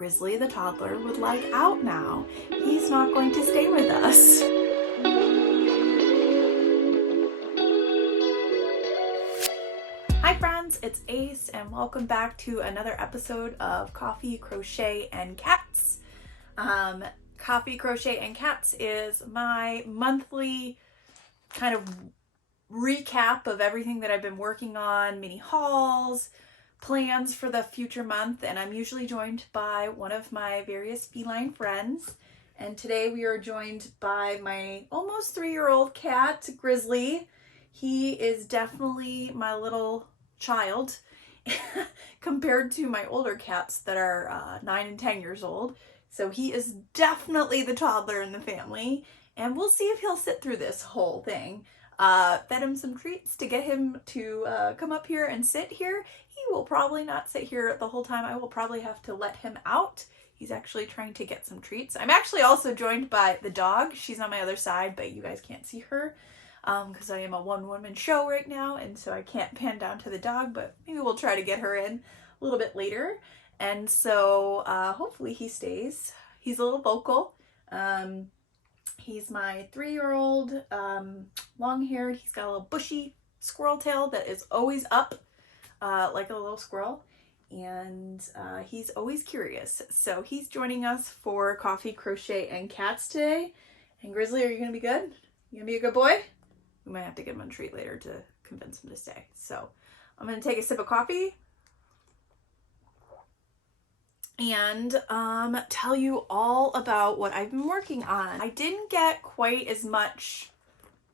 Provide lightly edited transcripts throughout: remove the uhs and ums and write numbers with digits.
Grizzly the toddler would like out now. He's not going to stay with us. Hi friends, it's Ace and welcome back to another episode of Coffee, Crochet, and Cats. Coffee, Crochet, and Cats is my monthly kind of recap of everything that I've been working on, mini hauls, plans for the future month, and I'm usually joined by one of my various feline friends. And today we are joined by my almost 3-year-old cat, Grizzly. He is definitely my little child compared to my older cats that are 9 and 10 years old. So he is definitely the toddler in the family, and we'll see if he'll sit through this whole thing. Fed him some treats to get him to come up here and sit here. He will probably not sit here the whole time. I will probably have to let him out. He's actually trying to get some treats. I'm actually also joined by the dog. She's on my other side, but you guys can't see her because I am a one-woman show right now, and so I can't pan down to the dog, but maybe we'll try to get her in a little bit later. And so hopefully he stays. He's a little vocal. He's my 3-year-old, long-haired. He's got a little bushy squirrel tail that is always up, like a little squirrel, and he's always curious. So he's joining us for Coffee, Crochet, and Cats today. And Grizzly, are you gonna be good? You gonna be a good boy? We might have to give him a treat later to convince him to stay. So I'm gonna take a sip of coffee and tell you all about what I've been working on. I didn't get quite as much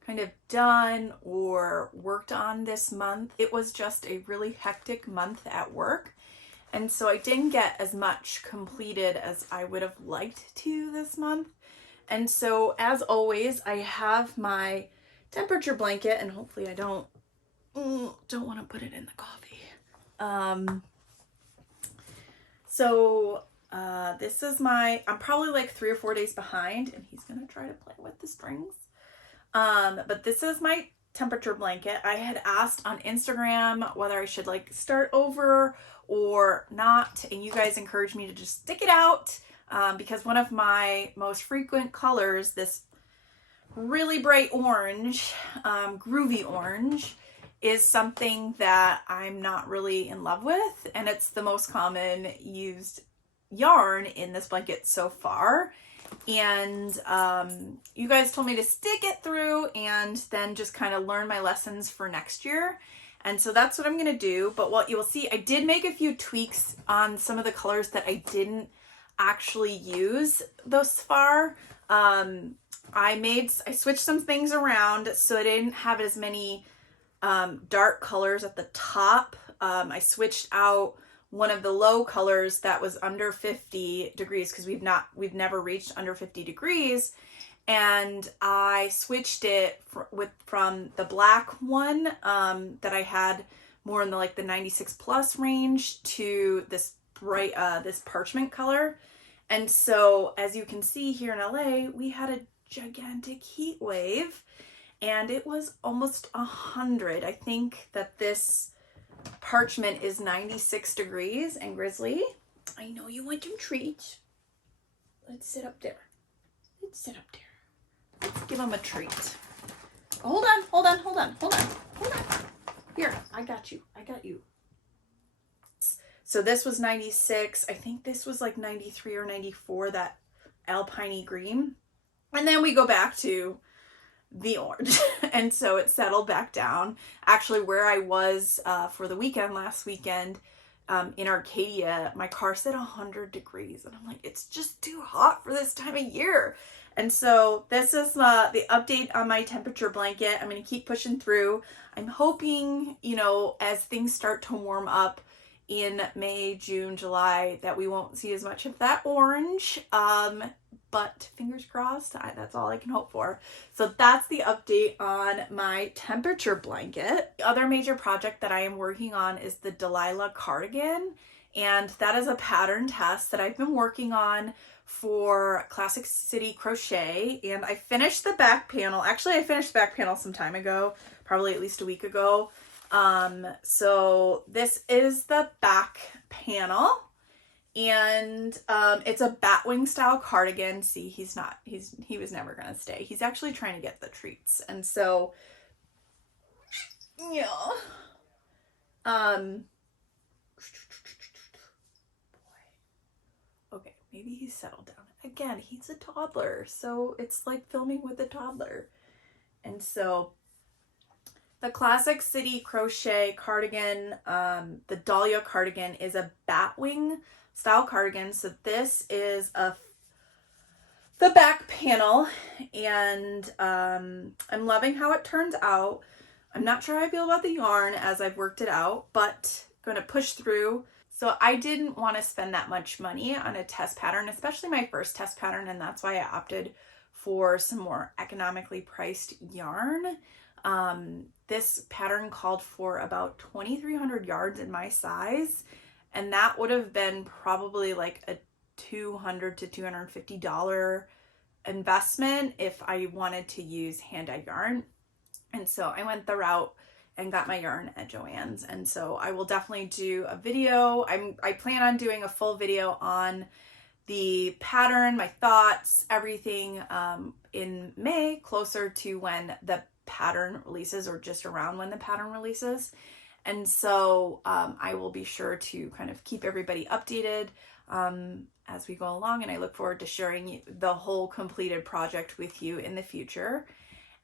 kind of done or worked on this month. It was just a really hectic month at work, and so I didn't get as much completed as I would have liked to this month. And so as always, I have my temperature blanket, and hopefully I don't want to put it in the coffee. So this is I'm probably like 3 or 4 days behind, and he's gonna try to play with the strings. But this is my temperature blanket. I had asked on Instagram whether I should like start over or not, and you guys encouraged me to just stick it out because one of my most frequent colors, this really bright orange, groovy orange, is something that I'm not really in love with, and it's the most common used yarn in this blanket so far. And you guys told me to stick it through and then just kind of learn my lessons for next year, and so that's what I'm gonna do. But what you will see, I did make a few tweaks on some of the colors that I didn't actually use thus far. I switched some things around so I didn't have as many dark colors at the top. I switched out one of the low colors that was under 50 degrees because we've never reached under 50 degrees, and I switched it from the black one that I had more in the 96 plus range to this bright this parchment color. And so as you can see here in LA, we had a gigantic heat wave, and it was almost 100. I think that this parchment is 96 degrees. And Grizzly, I know you want your treat. Let's sit up there. Let's sit up there. Let's give him a treat. Hold on. Here, I got you. So this was 96. I think this was like 93 or 94, that alpine-y green. And then we go back to the orange. And so it settled back down. Actually, where I was for the weekend, last weekend, in Arcadia, my car said 100 degrees. And I'm like, it's just too hot for this time of year. And so this is the update on my temperature blanket. I'm going to keep pushing through. I'm hoping, as things start to warm up in May, June, July, that we won't see as much of that orange. But fingers crossed, that's all I can hope for. So that's the update on my temperature blanket. The other major project that I am working on is the Delilah cardigan, and that is a pattern test that I've been working on for Classic City Crochet, and I finished the back panel. Actually, I finished the back panel some time ago, probably at least a week ago. So this is the back panel, And it's a batwing style cardigan. See, he was never gonna stay. He's actually trying to get the treats. And so, yeah. Okay, maybe he's settled down. Again, he's a toddler, so it's like filming with a toddler. And so the Classic City Crochet cardigan, the Dahlia cardigan, is a batwing style cardigan. So this is the back panel, and I'm loving how it turns out. I'm not sure how I feel about the yarn as I've worked it out, but I'm going to push through. So I didn't want to spend that much money on a test pattern, especially my first test pattern, and that's why I opted for some more economically priced yarn. This pattern called for about 2,300 yards in my size, and that would have been probably like a $200 to $250 investment if I wanted to use hand-dyed yarn. And so I went the route and got my yarn at Joann's. And so I will definitely do a video. I plan on doing a full video on the pattern, my thoughts, everything in May, closer to when the pattern releases, or just around when the pattern releases. And so I will be sure to kind of keep everybody updated as we go along, and I look forward to sharing the whole completed project with you in the future.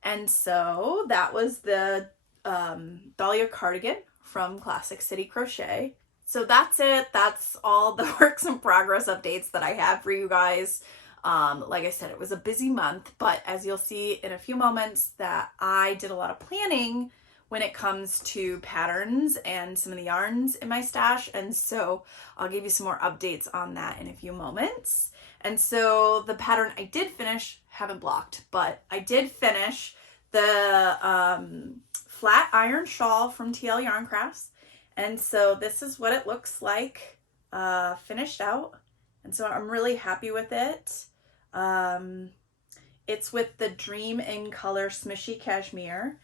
And so that was the Dahlia cardigan from Classic City Crochet. So that's it. That's all the works in progress updates that I have for you guys. Like I said, it was a busy month, but as you'll see in a few moments, that I did a lot of planning when it comes to patterns and some of the yarns in my stash. And so I'll give you some more updates on that in a few moments. And so the pattern I did finish, haven't blocked, but I did finish the flat iron shawl from TL Yarn Crafts. And so this is what it looks like finished out. And so I'm really happy with it. It's with the Dream in Color Smooshy Cashmere.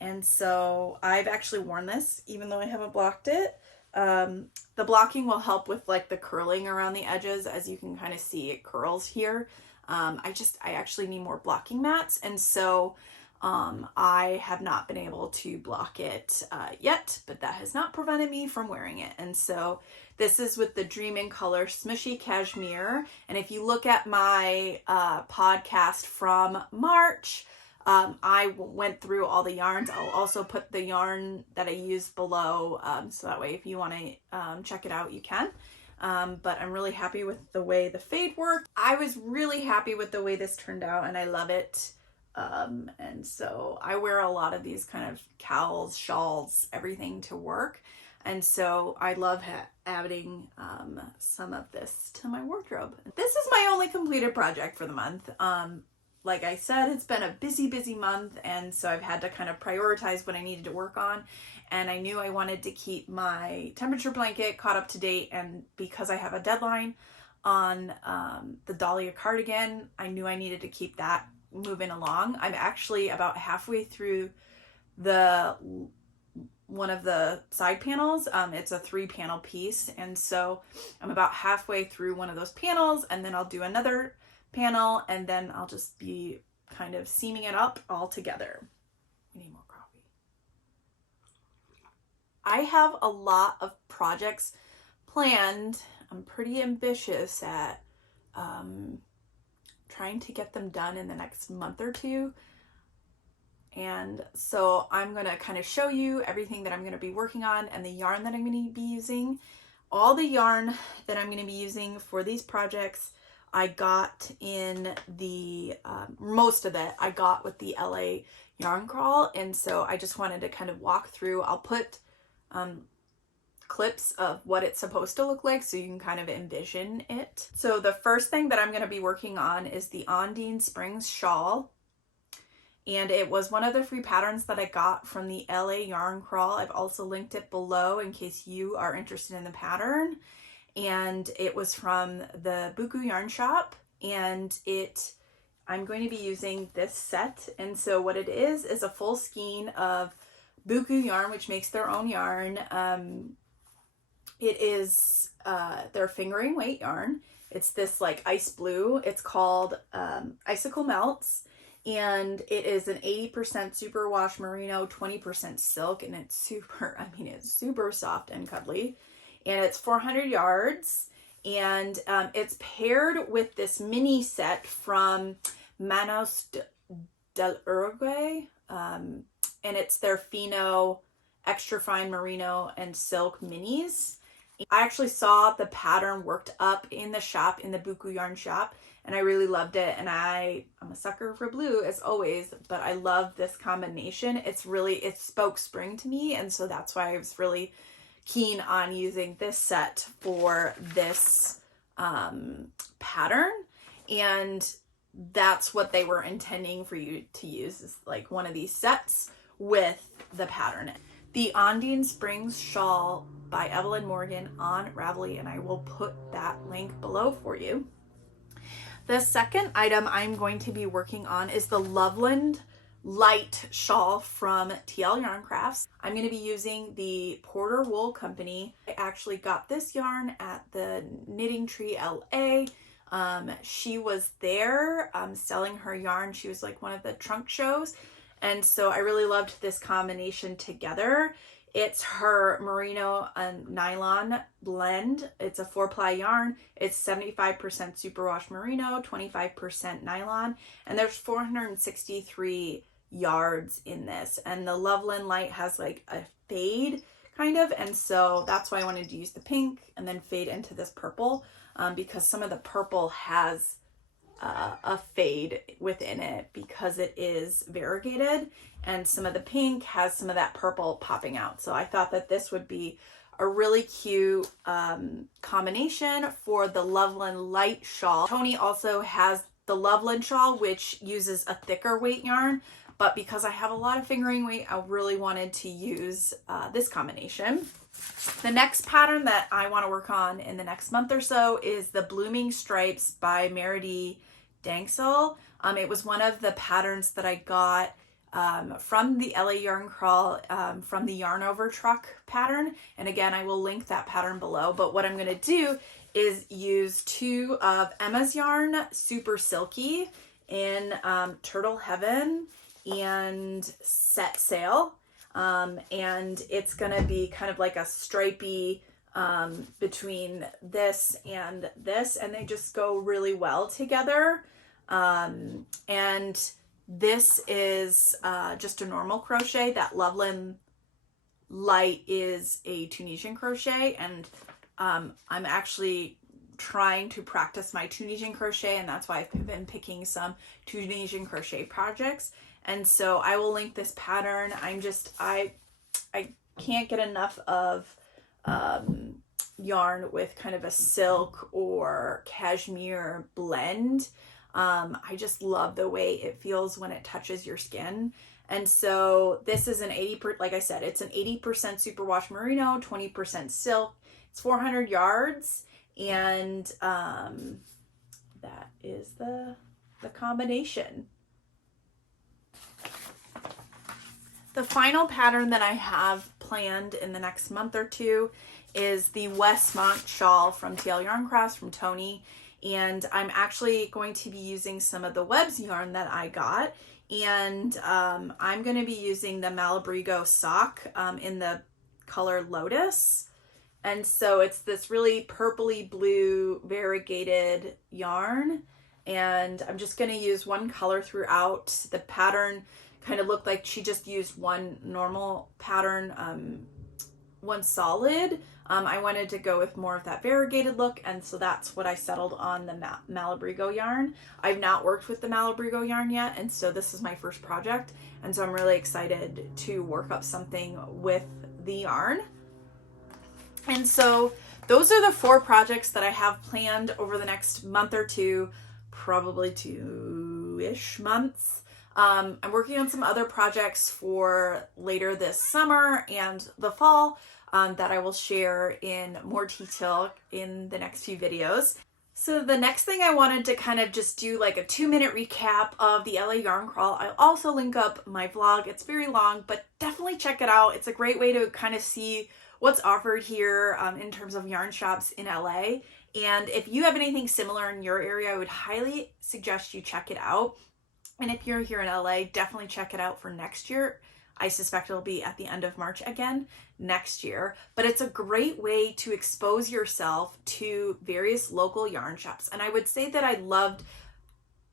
And so I've actually worn this, even though I haven't blocked it. The blocking will help with like the curling around the edges. As you can kind of see, it curls here. I actually need more blocking mats. And so I have not been able to block it yet, but that has not prevented me from wearing it. And so this is with the Dream in Color Smooshy Cashmere. And if you look at my podcast from March, I went through all the yarns. I'll also put the yarn that I used below, so that way if you want to check it out, you can. But I'm really happy with the way the fade worked. I was really happy with the way this turned out, and I love it. And so I wear a lot of these kind of cowls, shawls, everything to work. And so I love adding some of this to my wardrobe. This is my only completed project for the month. Like I said, it's been a busy, busy month, and so I've had to kind of prioritize what I needed to work on. And I knew I wanted to keep my temperature blanket caught up to date, and because I have a deadline on the Dahlia cardigan, I knew I needed to keep that moving along. I'm actually about halfway through one of the side panels. It's a 3-panel piece, and so I'm about halfway through one of those panels, and then I'll do another panel, and then I'll just be kind of seaming it up all together. We need more coffee. I have a lot of projects planned. I'm pretty ambitious at trying to get them done in the next month or two. And so I'm going to kind of show you everything that I'm going to be working on and the yarn that I'm going to be using. All the yarn that I'm going to be using for these projects I got in the, most of it I got with the LA Yarn Crawl, and so I just wanted to kind of walk through. I'll put clips of what it's supposed to look like so you can kind of envision it. So the first thing that I'm going to be working on is the Ondine Springs shawl, and it was one of the free patterns that I got from the LA Yarn Crawl. I've also linked it below in case you are interested in the pattern. And it was from the Buku yarn shop, and I'm going to be using this set. And so what it is a full skein of Buku yarn, which makes their own yarn. It is their fingering weight yarn. It's this like ice blue. It's called Icicle Melts, and it is an 80% superwash merino, 20% silk, and it's super soft and cuddly. And it's 400 yards, and it's paired with this mini set from Manos Del Uruguay, and it's their Fino extra fine merino and silk minis. I actually saw the pattern worked up in the shop, in the Buku yarn shop, and I really loved it. And I'm a sucker for blue as always, but I love this combination. It spoke spring to me, and so that's why I was really keen on using this set for this pattern. And that's what they were intending for you to use, is like one of these sets with the pattern. The Ondine Springs Shawl by Evelyn Morgan on Ravelry, and I will put that link below for you. The second item I'm going to be working on is the Loveland Light Shawl from TL Yarn Crafts. I'm going to be using the Porter Wool Company. I actually got this yarn at the Knitting Tree LA. She was there selling her yarn. She was like one of the trunk shows. And so I really loved this combination together. It's her merino and nylon blend. It's a 4-ply yarn. It's 75% superwash merino, 25% nylon, and there's 463 yards in this. And the Loveland Light has like a fade kind of, and so that's why I wanted to use the pink and then fade into this purple, because some of the purple has a fade within it because it is variegated, and some of the pink has some of that purple popping out. So I thought that this would be a really cute combination for the Loveland Light Shawl. Tony also has the Loveland Shawl, which uses a thicker weight yarn, but because I have a lot of fingering weight, I really wanted to use this combination. The next pattern that I want to work on in the next month or so is the Blooming Stripes by Meredith Dangsel. It was one of the patterns that I got from the LA Yarn Crawl, from the Yarn Over Truck pattern. And again, I will link that pattern below. But what I'm going to do is use 2 of Emma's yarn, Super Silky, in Turtle Heaven and Set Sail. And it's going to be kind of like a stripy between this, and they just go really well together. And this is just a normal crochet. That Loveland Light is a Tunisian crochet, and I'm actually trying to practice my Tunisian crochet, and that's why I've been picking some Tunisian crochet projects. And so I will link this pattern. I can't get enough of yarn with kind of a silk or cashmere blend. I just love the way it feels when it touches your skin. And so this is like I said, it's an 80% superwash merino, 20% silk. It's 400 yards, and that is the combination. The final pattern that I have planned in the next month or two is the Westmont Shawl from TL Yarn Crafts from Tony. And I'm actually going to be using some of the Webs yarn that I got. And I'm going to be using the Malabrigo sock in the color Lotus. And so it's this really purpley blue variegated yarn. And I'm just going to use one color throughout. The pattern kind of looked like she just used one normal pattern, one solid. I wanted to go with more of that variegated look, and so that's what I settled on, the Malabrigo yarn. I've not worked with the Malabrigo yarn yet, and so this is my first project, and so I'm really excited to work up something with the yarn. And so those are the 4 projects that I have planned over the next month or two, probably 2-ish months. I'm working on some other projects for later this summer and the fall that I will share in more detail in the next few videos. So the next thing I wanted to kind of just do like a 2-minute recap of the LA Yarn Crawl. I'll also link up my vlog. It's very long, but definitely check it out. It's a great way to kind of see what's offered here in terms of yarn shops in LA. And if you have anything similar in your area, I would highly suggest you check it out. And if you're here in LA, definitely check it out for next year. I suspect it'll be at the end of March again next year. But it's a great way to expose yourself to various local yarn shops. And I would say that I loved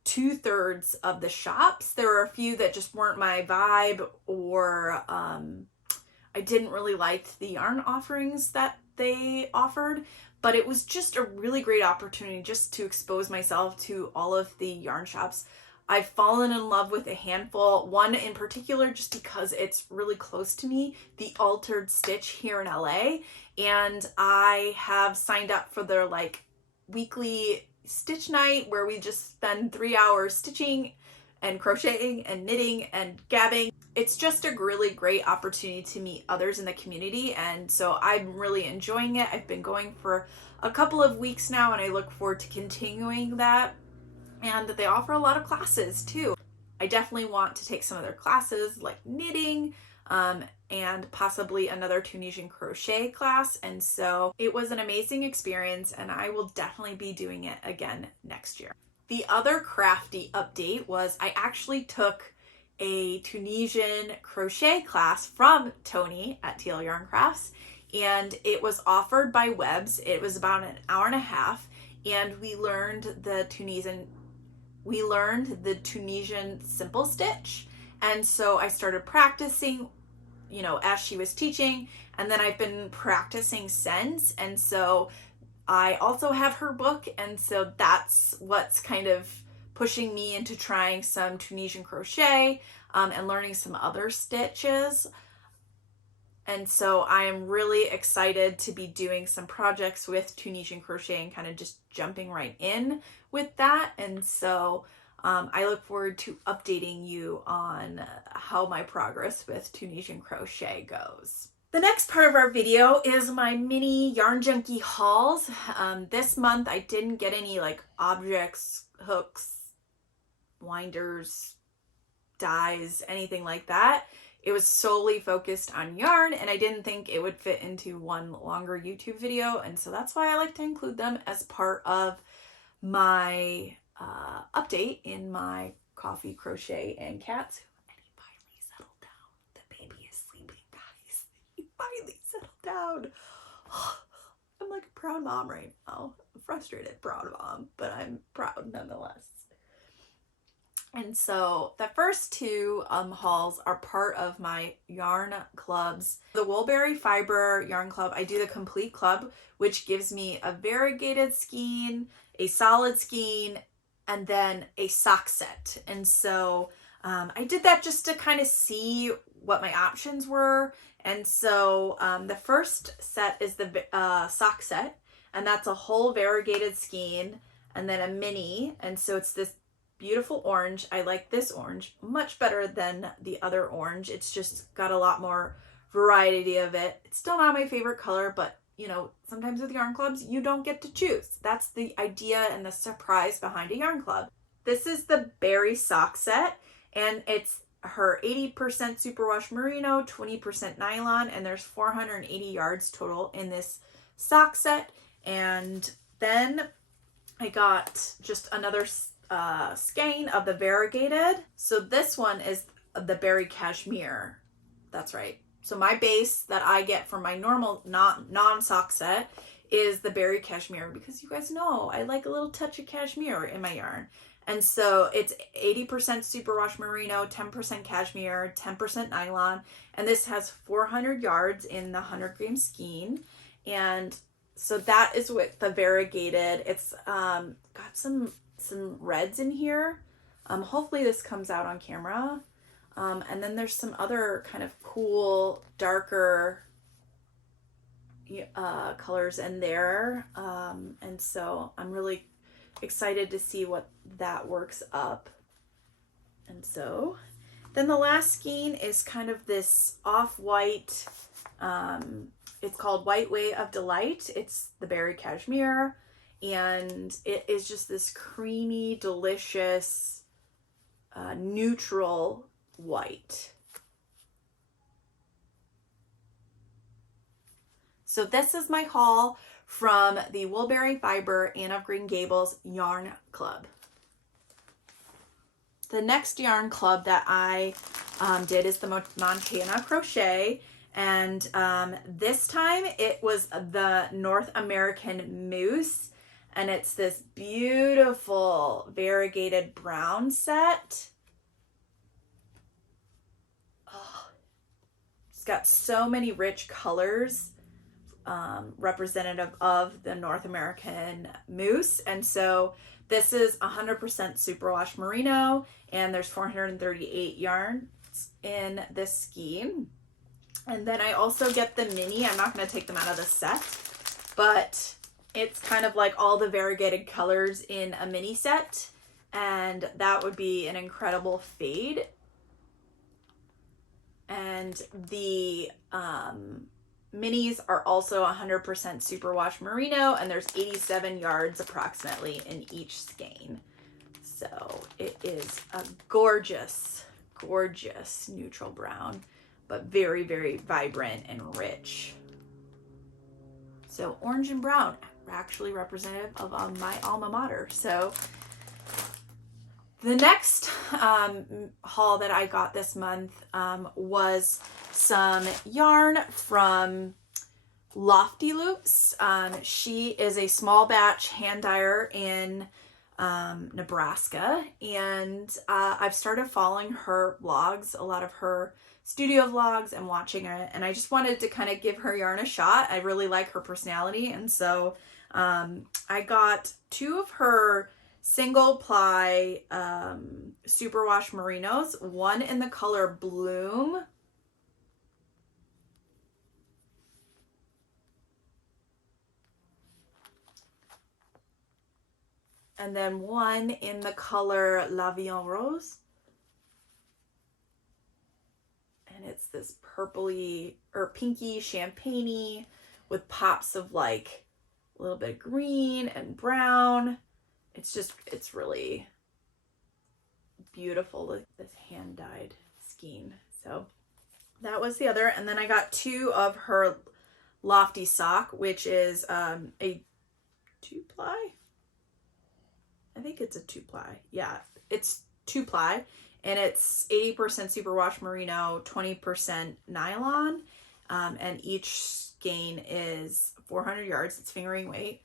2/3 of the shops. There were a few that just weren't my vibe, or I didn't really like the yarn offerings that they offered. But it was just a really great opportunity just to expose myself to all of the yarn shops. I've fallen in love with a handful, one in particular just because it's really close to me, the Altered Stitch here in LA, and I have signed up for their like weekly stitch night where we just spend 3 hours stitching and crocheting and knitting and gabbing. It's just a really great opportunity to meet others in the community, and so I'm really enjoying it. I've been going for a couple of weeks now, and I look forward to continuing that. And they offer a lot of classes too. I definitely want to take some of their classes like knitting and possibly another Tunisian crochet class. And so it was an amazing experience, and I will definitely be doing it again next year. The other Crafty update was I actually took a Tunisian crochet class from Tony at TL Yarn Crafts, and it was offered by Webs. It was about an hour and a half, and we learned the Tunisian simple stitch. And so I started practicing, you know, as she was teaching, and then I've been practicing since. And so I also have her book, and so that's what's kind of pushing me into trying some Tunisian crochet and learning some other stitches. And so I am really excited to be doing some projects with Tunisian crochet and kind of just jumping right in with that. And so I look forward to updating you on how my progress with Tunisian crochet goes. The next part of our video is my mini Yarnjunkie hauls. This month I didn't get any like objects, hooks, winders, dies, anything like that. It was solely focused on yarn, and I didn't think it would fit into one longer YouTube video, and so that's why I like to include them as part of my update in my coffee, crochet, and cats. And he finally settled down. The baby is sleeping, guys. He finally settled down. I'm like a proud mom right now. A frustrated proud mom, but I'm proud nonetheless. And so the first two hauls are part of my yarn clubs. The Woolberry Fiber Yarn Club, I do the complete club, which gives me a variegated skein, a solid skein, and then a sock set. And so I did that just to kind of see what my options were. And so the first set is the sock set, and that's a whole variegated skein and then a mini. And so it's this beautiful orange. I like this orange much better than the other orange. It's just got a lot more variety of it. It's still not my favorite color, but you know, sometimes with yarn clubs, you don't get to choose. That's the idea and the surprise behind a yarn club. This is the Berry sock set, and it's her 80% superwash merino, 20% nylon, and there's 480 yards total in this sock set. And then I got just another skein of the variegated. So this one is the Berry Cashmere. That's right. So my base that I get for my normal non-sock set is the Berry Cashmere, because you guys know I like a little touch of cashmere in my yarn. And so it's 80% superwash merino, 10% cashmere, 10% nylon, and this has 400 yards in the 100 gram skein. And so that is with the variegated. It's got some reds in here. Hopefully this comes out on camera. And then there's some other kind of cool, darker colors in there. And so I'm really excited to see what that works up. And so then the last skein is kind of this off-white, it's called White Way of Delight. It's the Berry Cashmere, and it is just this creamy, delicious, neutral white. So this is my haul from the Woolberry Fiber Anne of Green Gables Yarn Club. The next yarn club that I did is the Montana Crochet, and this time it was the North American Moose, and it's this beautiful variegated brown set. Oh, it's got so many rich colors representative of the North American Moose, and so this is 100% superwash merino, and there's 438 yarns in this skein. And then I also get the mini. I'm not going to take them out of the set, but it's kind of like all the variegated colors in a mini set, and that would be an incredible fade. And the minis are also 100% superwash merino, and there's 87 yards approximately in each skein. So it is a gorgeous, gorgeous neutral brown, but very, very vibrant and rich. So orange and brown are actually representative of my alma mater. So the next haul that I got this month was some yarn from Lofty Loops. She is a small batch hand dyer in Nebraska, and I've started following her vlogs, a lot of her studio vlogs, and watching it, and I just wanted to kind of give her yarn a shot. I really like her personality, and so I got 2 of her single ply superwash merinos, one in the color Bloom, and then one in the color La Vie en Rose. And it's this purpley or pinky champagne-y with pops of like a little bit of green and brown. It's really beautiful, this hand-dyed skein. So that was the other. And then I got 2 of her Lofty sock, which is a 2-ply. I think it's a 2-ply. Yeah, it's 2-ply, and it's 80% superwash merino, 20% nylon, and each skein is 400 yards. It's fingering weight.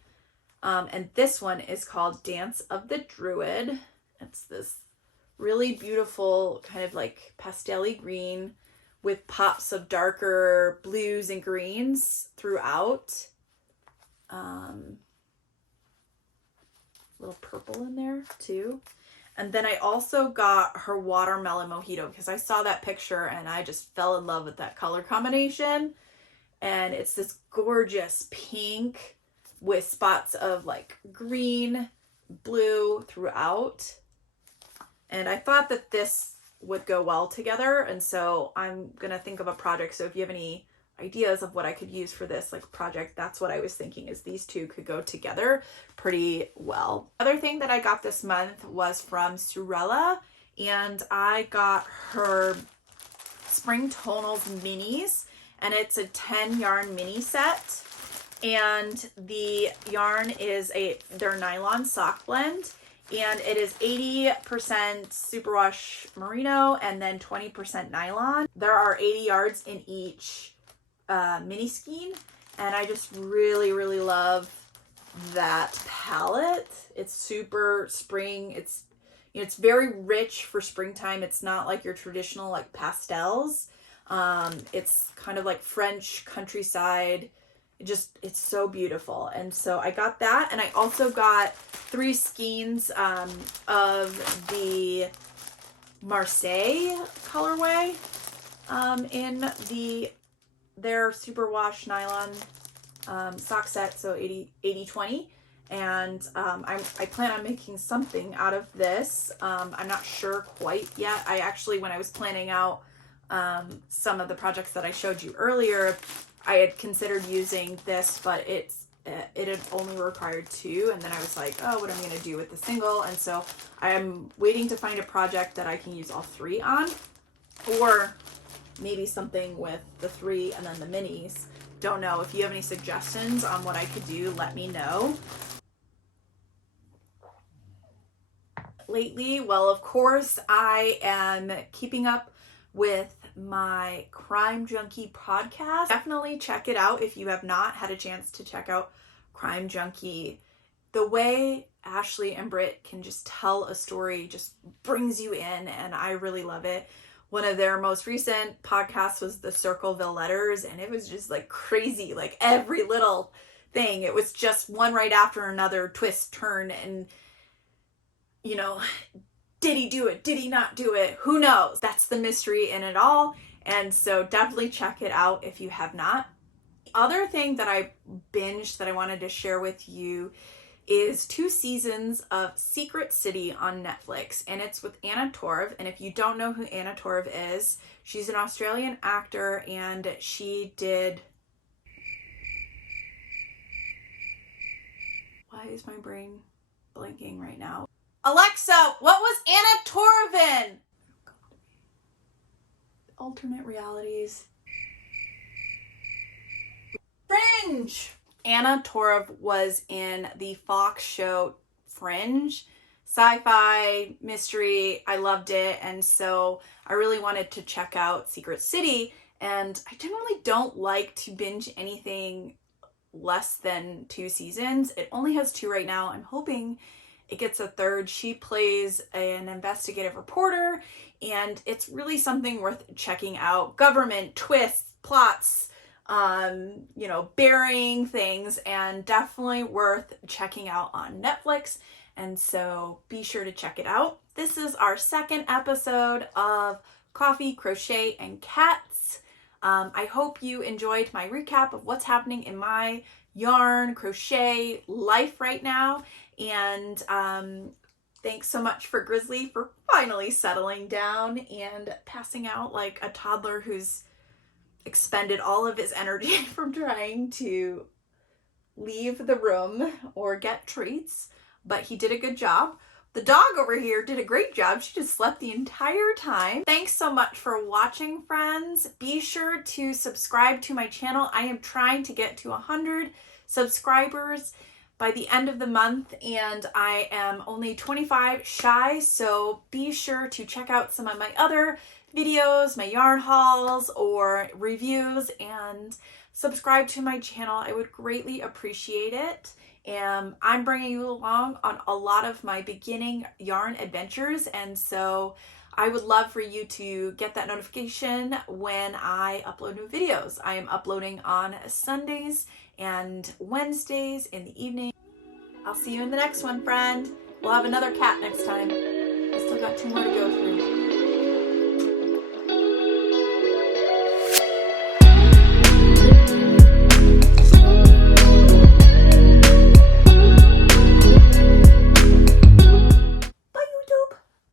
And this one is called Dance of the Druid. It's this really beautiful kind of like pastel-y green with pops of darker blues and greens throughout. Little purple in there too. And then I also got her Watermelon Mojito because I saw that picture and I just fell in love with that color combination. And it's this gorgeous pink with spots of like green, blue throughout. And I thought that this would go well together, and so I'm gonna think of a project. So if you have any ideas of what I could use for this like project, that's what I was thinking, is these 2 could go together pretty well. Other thing that I got this month was from Surella, and I got her Spring Tonals minis, and it's a 10 yarn mini set, and the yarn is their nylon sock blend, and it is 80% superwash merino and then 20% nylon. There are 80 yards in each mini skein, and I just really, really love that palette. It's super spring. It's very rich for springtime. It's not like your traditional like pastels. It's kind of like French countryside. It's so beautiful. And so I got that, and I also got 3 skeins of the Marseille colorway in their superwash nylon sock set, so 80-20, and I plan on making something out of this. I'm not sure quite yet. I actually, when I was planning out some of the projects that I showed you earlier, I had considered using this, but it had only required 2, and then I was like, oh, what am I going to do with the single? And so I am waiting to find a project that I can use all 3 on, or maybe something with the 3 and then the minis don't know. If you have any suggestions on what I could do, let me know. Lately, well, of course, I am keeping up with my Crime Junkie podcast. Definitely check it out if you have not had a chance to check out Crime Junkie. The way Ashley and Britt can just tell a story just brings you in, and I really love it. One of their most recent podcasts was the Circleville Letters, and it was just like crazy, like every little thing. It was just one right after another, twist, turn, and you know, did he do it? Did he not do it? Who knows? That's the mystery in it all. And so definitely check it out if you have not. The other thing that I binged that I wanted to share with you is 2 seasons of Secret City on Netflix, and it's with Anna Torv. And if you don't know who Anna Torv is, she's an Australian actor, and she did... Why is my brain blanking right now? Alexa, what was Anna Torv in? Alternate realities. Fringe! Anna Torv was in the Fox show Fringe. Sci-fi, mystery, I loved it, and so I really wanted to check out Secret City, and I generally don't like to binge anything less than 2 seasons. It only has 2 right now. I'm hoping it gets a 3rd. She plays an investigative reporter, and it's really something worth checking out. Government, twists, plots, you know, burying things, and definitely worth checking out on Netflix. And so be sure to check it out. This is our 2nd episode of Coffee, Crochet, and Cats. I hope you enjoyed my recap of what's happening in my yarn, crochet life right now. And thanks so much for Grizzly for finally settling down and passing out like a toddler who's expended all of his energy from trying to leave the room or get treats, but he did a good job. The dog over here did a great job. She just slept the entire time. Thanks so much for watching, friends. Be sure to subscribe to my channel. I am trying to get to 100 subscribers by the end of the month, and I am only 25 shy, so be sure to check out some of my other videos, my yarn hauls or reviews, and subscribe to my channel. I would greatly appreciate it. And I'm bringing you along on a lot of my beginning yarn adventures, and so I would love for you to get that notification when I upload new videos. I am uploading on Sundays and Wednesdays in the evening. I'll see you in the next one, friend. We'll have another cat next time. I still got 2 more to go through.